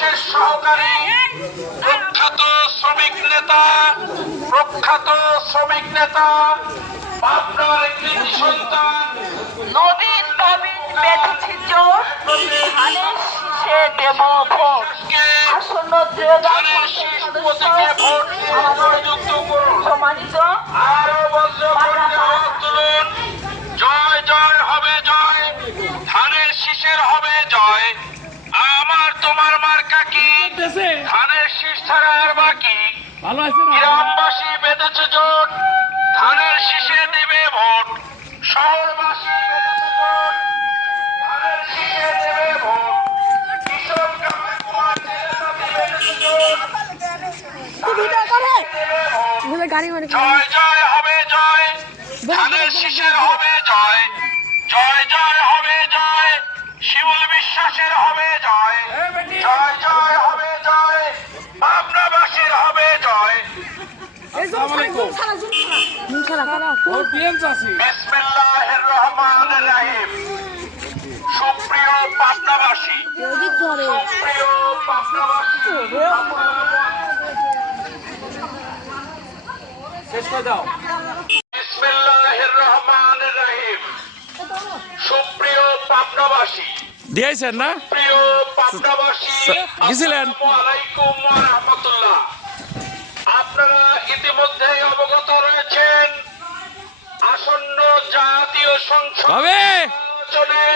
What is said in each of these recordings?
বিশেষ সহকারী প্রখ্যাত শ্রমিক নেতা আপনার কৃতি সন্তান নবীন বেঁধেছি জোর ধানের শীষে দেব ভোট আসন্ন সম্মানিত আরো বজ্র তুলুন জয় জয় হবে জয় ধানের শীষের হবে জয় আমার তোমার মার্কা কি ধানের শীষ ছাড়া আর বাকি গ্রামবাসী বেঁধেছে জোট ধানের শীষে দেবে ভোট শহরবাসী বেঁধেছে জোট ধানের শীষে দেবে ভোট কৃষক কুমার বেঁধেছে জোট জয় জয় হবে জয় ধানের শীষের হবে জয় জয় জয় হবে জয় শিমুল বিশ্বাসের হবে জয় জয় জয় হবে জয় পাবনাবাসীর হবে জয় বিসমিল্লাহির রহমানির রহিম সুপ্রিয় পাবনাবাসী সুপ্রিয় পাবনাবাসী বিসমিল্লাহির রহমানির রহিম সুপ্রিয় পাবনাবাসী দিয়েছেন না প্রিয় পাবনাবাসী গেছিলেন আসসালামু আলাইকুম ওয়া রাহমাতুল্লাহ আপনারা ইতিমধ্যে অবগত রয়েছেন আসন্ন জাতীয় সংসদ নির্বাচনে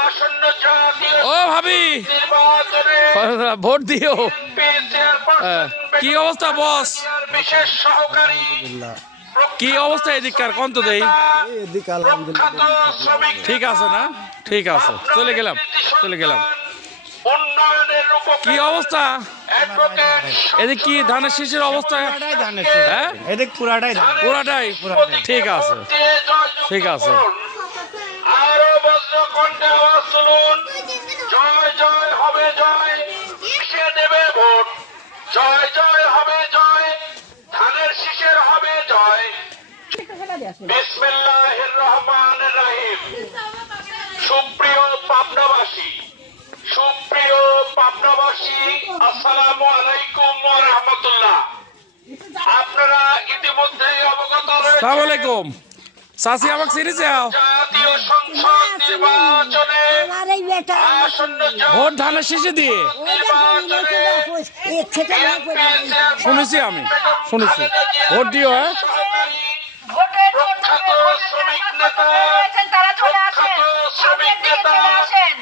আসন্ন জাতীয় ও ভাবি নির্বাচনে ভোট দিও কি কি অবস্থা বস বিশেষ সহকারী কি অবস্থা এদিককার কোন তো দেই প্রখ্যাত শ্রমিক ঠিক আছে না ঠিক আছে চলে গেলাম উন্নয়নের কি অবস্থা অ্যাডভোকেট এদিক কি ধানের শীষের অবস্থা হ্যাঁ পুরাটাই ঠিক আছে ঠিক আছে আরো বজ্র কণ্ঠে আওয়াজ তুলুন জয় জয় হবে জয় শীষে দেবে ভোট জয় জয় হবে জয় ধানের শীষের হবে জয় বিসমিল্লাহির রহমানির রহিম সুপ্রিয় পাবনাবাসী আসসালামু আলাইকুম ওয়া রাহমাতুল্লাহ আপনারা ইতিমধ্যে অবগত রয়েছেন সালাম আলাইকুম সাসি আমাকে চিনেছে জাতীয় সংসদ নির্বাচনে আসন্ন ভোট ধানের শীষে দিয়ে শুনেছি আমি শুনেছি ভোট দিও হ্যাঁ ভোটের জন্য প্রখ্যাত শ্রমিক নেতা তারা চলে আসেন সামনের দিকে চলে আসেন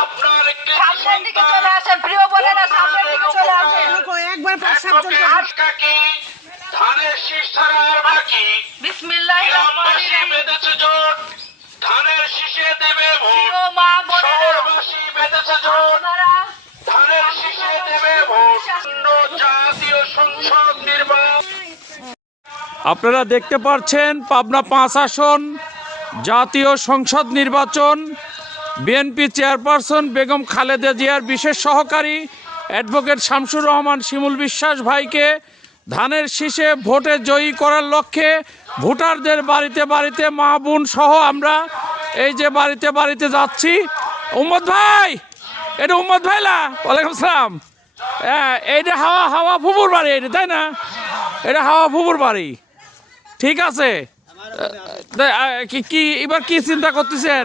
আপনার একটি সামনের দিকে চলে আসেন প্রিয় বোনেরা সামনের দিকে চলে আসেন ধানের শীষ ছাড়া আর বাকি বিসমিল্লাহির রহমানির গ্রামবাসী রহিম বেঁধেছে জোট ধানের শীষে দেবে ভোট প্রিয় মা বোনেরা শহরবাসী বেঁধেছে জোট আপনারা ধানের শীষে দেবে ভোট জাতীয় সংসদ নির্বাচন আপনারা দেখতে পাচ্ছেন পাবনা 5 আসন জাতীয় সংসদ নির্বাচন বিএনপি চেয়ারপারসন বেগম খালেদা জিয়ার বিশেষ সহকারী অ্যাডভোকেট শামসুর রহমান শিমুল বিশ্বাস ভাইকে ধানের শীষে ভোটে জয়ী করার লক্ষ্যে ভোটারদের বাড়িতে বাড়িতে মা বোন সহ আমরা এই যে বাড়িতে বাড়িতে যাচ্ছি উম্মদ ভাই এটা উম্মদ ভাইলা ওয়ালাইকুম সালাম হ্যাঁ এইটা হাওয়া ফুপুর বাড়ি এটা তাই না এটা হাওয়া ফুপুর বাড়ি ঠিক আছে কি এবার কি চিন্তা করতেছেন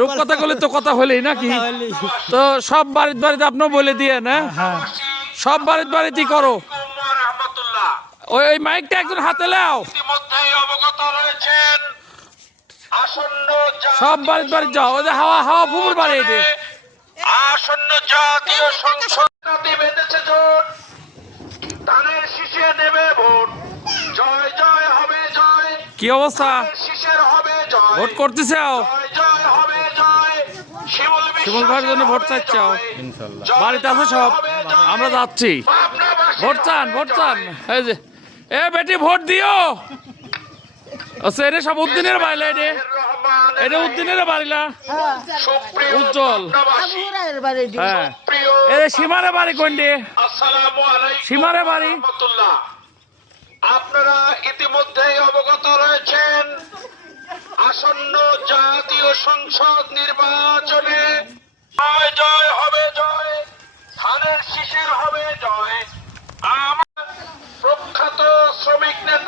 রূপকথা বলে তো কথা হলেই নাকি তো সব বাড়িতে আপনি বলে দিয়ে না সব বাড়িতেই করো ওই মাইকটা একজন হাতে লাও ইতিমধ্যেই অবগত রয়েছেন আসন্ন সব বাড়িতে যাও ওই যে হাওয়া ফুপুর বাড়ি এটা আসন্ন জাতীয় সংসদ বেঁধেছে জোট ধানের শীষে দেবে ভোট জয় জয় হবে জয় কি অবস্থা শীষের হবে জয় ভোট করতেছে জয় জয় হবে জয় শিমুল ভাইয়ের জন্য ভোট চাচ্ছ বাড়িতে আছে সব আমরা যাচ্ছি ভোট চান এই যে এ বেটি ভোট দিও এটা সব উদ্দিনের বাড়িলা এটা উদ্দিনের বাড়িলা উজ্জ্বল হ্যাঁ এটা সীমারে বাড়ি কোনটি সীমারে বাড়ি আপনারা ইতিমধ্যেই অবগত রয়েছেন আসন্ন জাতীয় সংসদ নির্বাচনে জয় জয় হবে জয়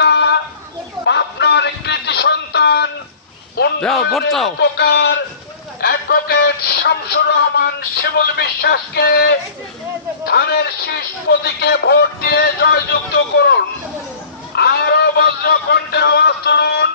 নেতা, পাবনার কৃতি সন্তান, দাও, ভোট দাও। উপকার অ্যাডভোকেট শামসুর রহমান শিমুল বিশ্বাসকে ধানের শীষ প্রতীকে ভোট দিয়ে জয়যুক্ত করুন। আরো বজ্র কণ্ঠে আওয়াজ তুলুন,